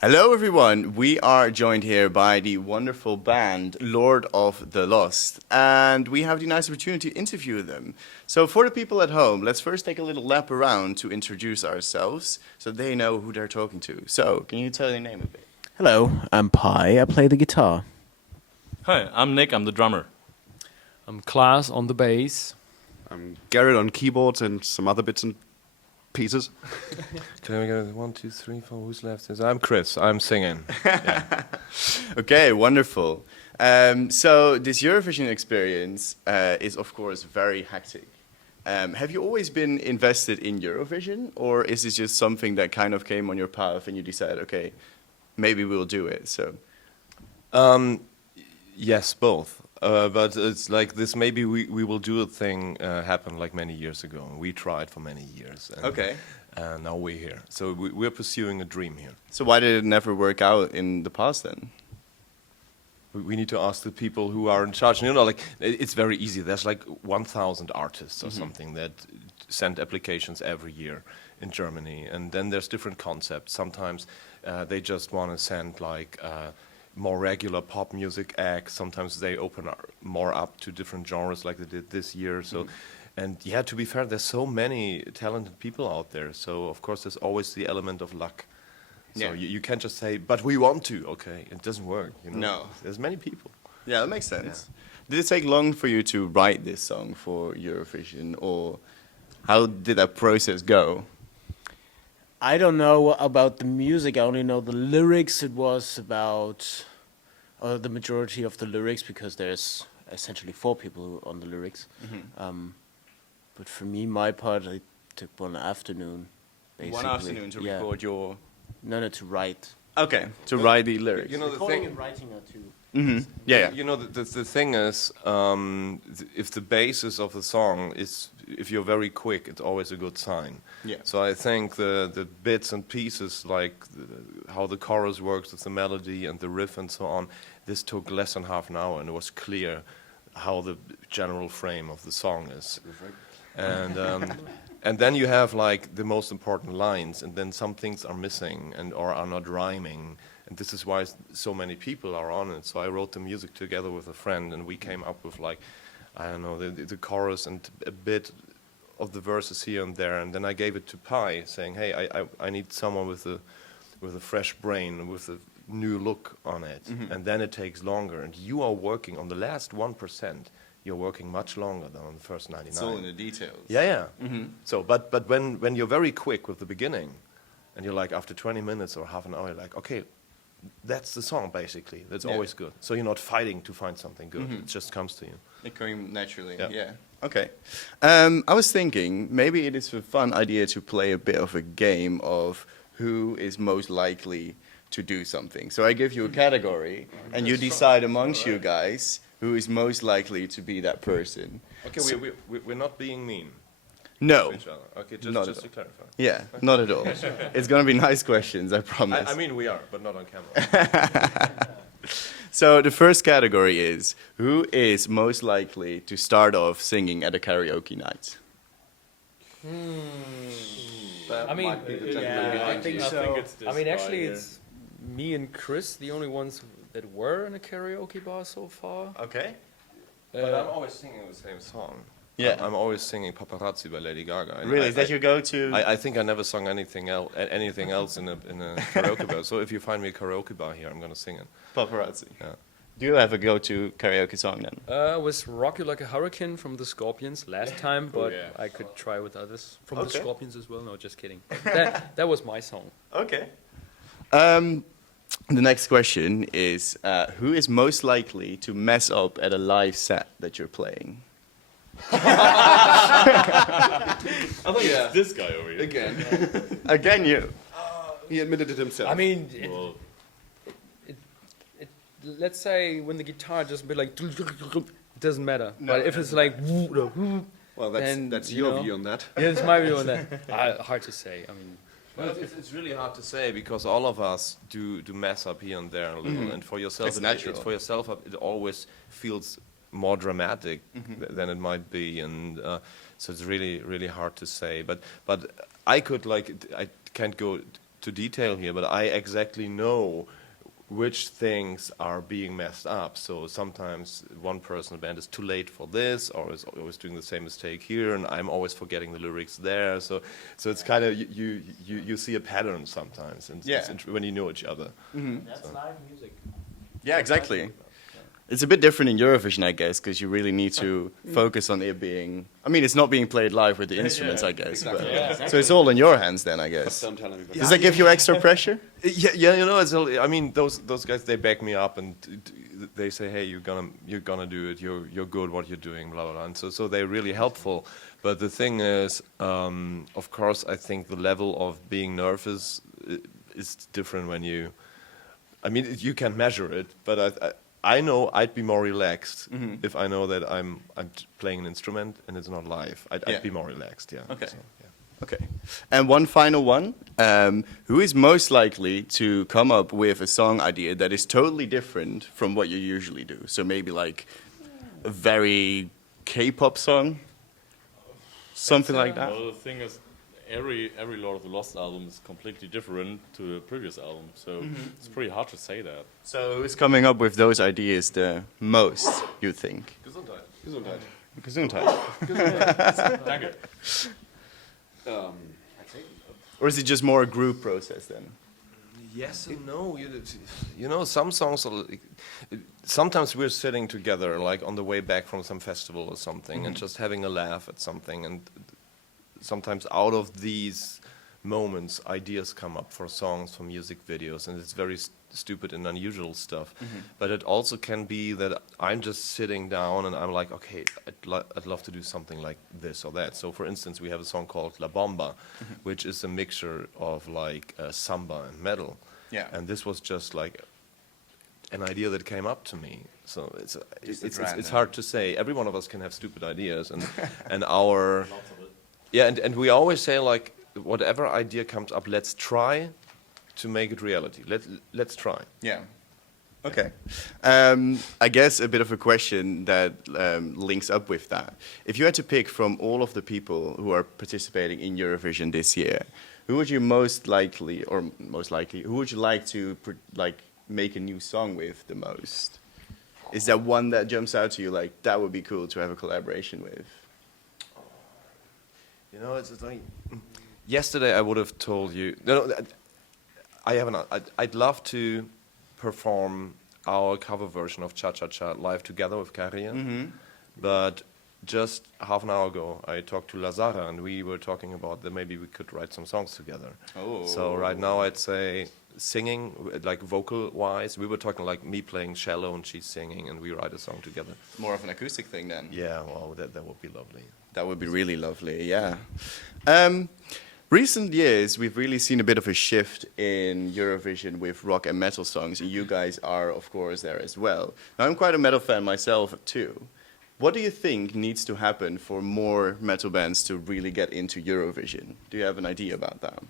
Hello, everyone. We are joined here by the wonderful band Lord of the Lost, and we have the nice opportunity to interview them. So, for the people at home, let's first take a little lap around to introduce ourselves so they know who they're talking to. So, can you tell your name a bit? Hello, I'm Pi. I play the guitar. Hi, I'm Nick, I'm the drummer. I'm Klaas on the bass. I'm Garrett on keyboards and some other bits and pieces. Can we go 1, 2, 3, 4? Who's left? I'm Chris. I'm singing. Okay, wonderful. So, this Eurovision experience is, of course, very hectic. Have you always been invested in Eurovision, or is this just something that kind of came on your path and you decided, okay, maybe we'll do it? So, Yes, both. But it's like this. Maybe we will do a thing happen like many years ago. We tried for many years. And, okay. And now we're here. So we're pursuing a dream here. So why did it never work out in the past then? We need to ask the people who are in charge. You know, like it's very easy. There's like 1,000 artists or something that send applications every year in Germany, and then there's different concepts. Sometimes they just want to send like more regular pop music acts. Sometimes they open more up to different genres, like they did this year. So, and yeah, to be fair, there's so many talented people out there. So of course, there's always the element of luck. So Yeah. you can't just say, but we want to. Okay, it doesn't work. You know? No. There's many people. Yeah, that makes sense. Did it take long for you to write this song for Eurovision, or how did that process go? I don't know about the music, I only know the lyrics. It was about the majority of the lyrics, because there's essentially 4 people on the lyrics. But for me, my part, it took one afternoon, basically. One afternoon to record your... No, to write. Okay, to write the lyrics. You know the Recording thing. and writing are 2. Yeah. You know, the thing is, if the basis of the song is, if you're very quick, it's always a good sign. Yeah. So I think the bits and pieces, like how the chorus works with the melody and the riff and so on, this took less than half an hour, and it was clear how the general frame of the song is. And and then you have like the most important lines, and then some things are missing and or are not rhyming. And this is why so many people are on it. So I wrote the music together with a friend, and we came up with like, I don't know, the chorus and a bit of the verses here and there. And then I gave it to Pi, saying, hey, I need someone with a fresh brain, with a new look on it. And then it takes longer. And you are working on the last 1%. You're working much longer than on the first 99. It's all in the details. Yeah. So, but when you're very quick with the beginning, and you're like after 20 minutes or half an hour, you're like, okay, that's the song basically. That's always good. So you're not fighting to find something good. It just comes to you. It came naturally, Yeah. yeah. Okay. I was thinking maybe it is a fun idea to play a bit of a game of who is most likely to do something. So I give you a category, and you decide amongst you guys who is most likely to be that person. Okay, we're not being mean No. to each other. Okay, Not just at to clarify. Yeah, not at all. It's going to be nice questions, I promise. I mean, we are, but not on camera. So the first category is, who is most likely to start off singing at a karaoke night? I mean, I think so. I mean, actually, it's me and Chris, the only ones that were in a karaoke bar so far. Okay. But I'm always singing the same song. Yeah. I'm always singing Paparazzi by Lady Gaga. And Really, is that your go-to? I think I never sung anything else in a karaoke bar. So if you find me a karaoke bar here, I'm gonna sing it. Paparazzi. Yeah. Do you have a go-to karaoke song then? Was Rock You Like a Hurricane from the Scorpions last time, but I could try with others from the Okay. Scorpions as well. No, just kidding. That was my song. Okay. The next question is, who is most likely to mess up at a live set that you're playing? I thought it's this guy over here. Again. Again, you. He admitted it himself. I mean, let's say when the guitar just be like, it doesn't matter. No, But if it's like, well, then, that's you your know. view on that. yeah, it's my view on that. Hard to say. I mean, Well, it's really hard to say because all of us do mess up here and there a little, and for yourself, It's natural. for yourself, it always feels more dramatic than it might be, and so it's really hard to say. But I could I can't go to detail here, but I exactly know which things are being messed up. So sometimes one person in the band is too late for this, or is always doing the same mistake here, and I'm always forgetting the lyrics there. So it's kind of you see a pattern sometimes, and Yeah. when you know each other. That's live music. Yeah, exactly. It's a bit different in Eurovision, I guess, because you really need to focus on it being. I mean, it's not being played live with the instruments, I guess. exactly. But, so it's all in your hands then, I guess. Don't tell everybody. Does that give you extra pressure? Yeah, you know, I mean, those guys, they back me up, and they say, hey, you're gonna do it. You're good what you're doing, blah blah blah. And so they're really helpful. But the thing is, of course, I think the level of being nervous is different when you. I mean, you can measure it, but I know I'd be more relaxed if I know that I'm playing an instrument and it's not live. I'd be more relaxed. Yeah. Okay. So, yeah. Okay. And one final one. Who is most likely to come up with a song idea that is totally different from what you usually do? So maybe like a very K-pop song? Something like that? Well, the thing is, every Lord of the Lost album is completely different to the previous album, so it's pretty hard to say that. So who's coming up with those ideas the most, you think? Gesundheit. Gesundheit. Gesundheit. Danke. Or is it just more a group process then? Yes and no. You know, some songs are. Sometimes we're sitting together, like on the way back from some festival or something, and just having a laugh at something. And sometimes out of these moments, ideas come up for songs, for music videos, and it's very stupid and unusual stuff. But it also can be that I'm just sitting down and I'm like, okay, I'd love to do something like this or that. So, for instance, we have a song called La Bomba, which is a mixture of like samba and metal. Yeah. And this was just like an idea that came up to me. So it's hard to say. Every one of us can have stupid ideas, and our and we always say like whatever idea comes up, let's try to make it reality. Let's try. Yeah. Okay. I guess a bit of a question that links up with that. If you had to pick from all of the people who are participating in Eurovision this year, who would you most likely, who would you like to make a new song with the most? Is there one that jumps out to you like that would be cool to have a collaboration with? You know, it's like yesterday I would have told you. No, I haven't. I'd love to perform our cover version of Cha Cha Cha live together with Karien. But just half an hour ago, I talked to Lazara, and we were talking about that maybe we could write some songs together. Oh. So right now, I'd say singing, like vocal-wise, we were talking like me playing cello and she's singing, and we write a song together. More of an acoustic thing then. Yeah, well, that would be lovely. That would be really lovely, yeah. Recent years, we've really seen a bit of a shift in Eurovision with rock and metal songs, and you guys are, of course, there as well. Now, I'm quite a metal fan myself, too. What do you think needs to happen for more metal bands to really get into Eurovision? Do you have an idea about that?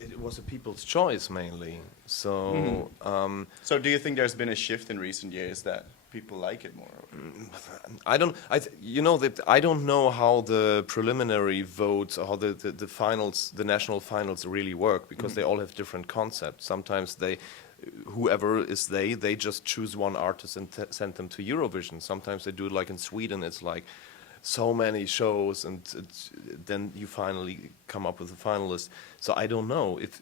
It was a people's choice, mainly. So... So do you think there's been a shift in recent years that people like it more? I don't know how the preliminary votes or how the finals, the national finals really work, because they all have different concepts. Sometimes whoever is they just choose one artist and send them to Eurovision. Sometimes they do it like in Sweden. It's like so many shows, and then you finally come up with a finalist. So I don't know if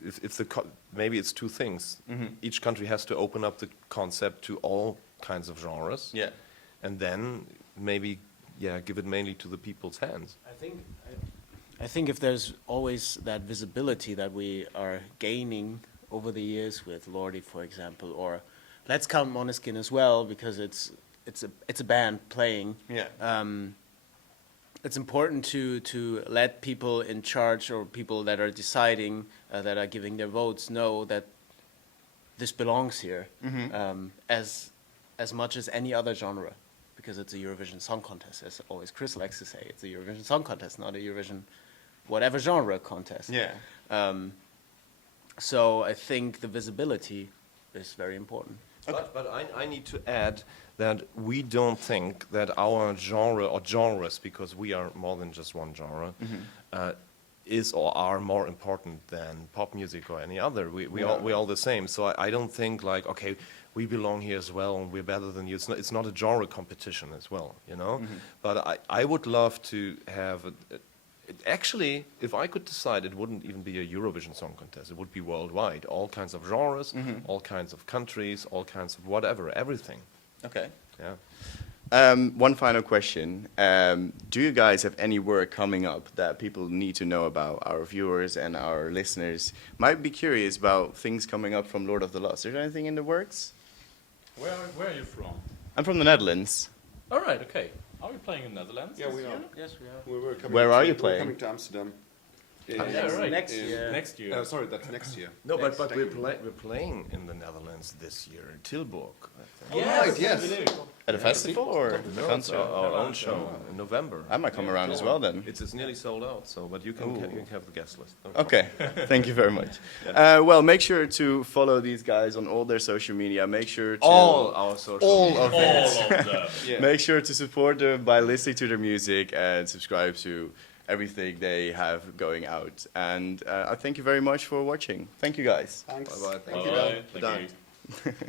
maybe it's two things. Each country has to open up the concept to all kinds of genres. Yeah. And then maybe, give it mainly to the people's hands. I think if there's always that visibility that we are gaining over the years with Lordi, for example, or let's count Måneskin as well, because it's a band playing. Yeah. It's important to let people in charge or people that are deciding, that are giving their votes, know that this belongs here, as much as any other genre, because it's a Eurovision Song Contest, as always Chris likes to say. It's a Eurovision Song Contest, not a Eurovision whatever genre contest. Yeah. So I think the visibility is very important. But I need to add that we don't think that our genre or genres, because we are more than just one genre, is or are more important than pop music or any other. We all the same. So I don't think like, okay, we belong here as well and we're better than you. It's not a genre competition as well, you know. But I would love to have actually, if I could decide, it wouldn't even be a Eurovision Song Contest. It would be worldwide. All kinds of genres, all kinds of countries, all kinds of whatever, everything. Okay. Yeah. One final question. Do you guys have any work coming up that people need to know about? Our viewers and our listeners might be curious about things coming up from Lord of the Lost. Is there anything in the works? Where are you from? I'm from the Netherlands. All right, okay. Are we playing in Netherlands? Yeah, this we year? are. Yes, we are. We're coming Where are you we're playing? coming to Amsterdam. Yeah, right. Next year. Next year. Sorry, that's next year. No, but Next we're playing in the Netherlands this year in Tilburg. Right, yes. we do. At a festival or a No, it's concert? our own show in November. I might come around as well then. It's nearly sold out, so but you can have the guest list. No Okay, thank you very much. Well, make sure to follow these guys on all their social media. Make sure to All our social all media. of All it. of them. Yeah. Make sure to support them by listening to their music and subscribe to everything they have going out. And I thank you very much for watching. Thank you guys. Thanks. Bye-bye. Thank you. Bye. Bedankt. Thank you.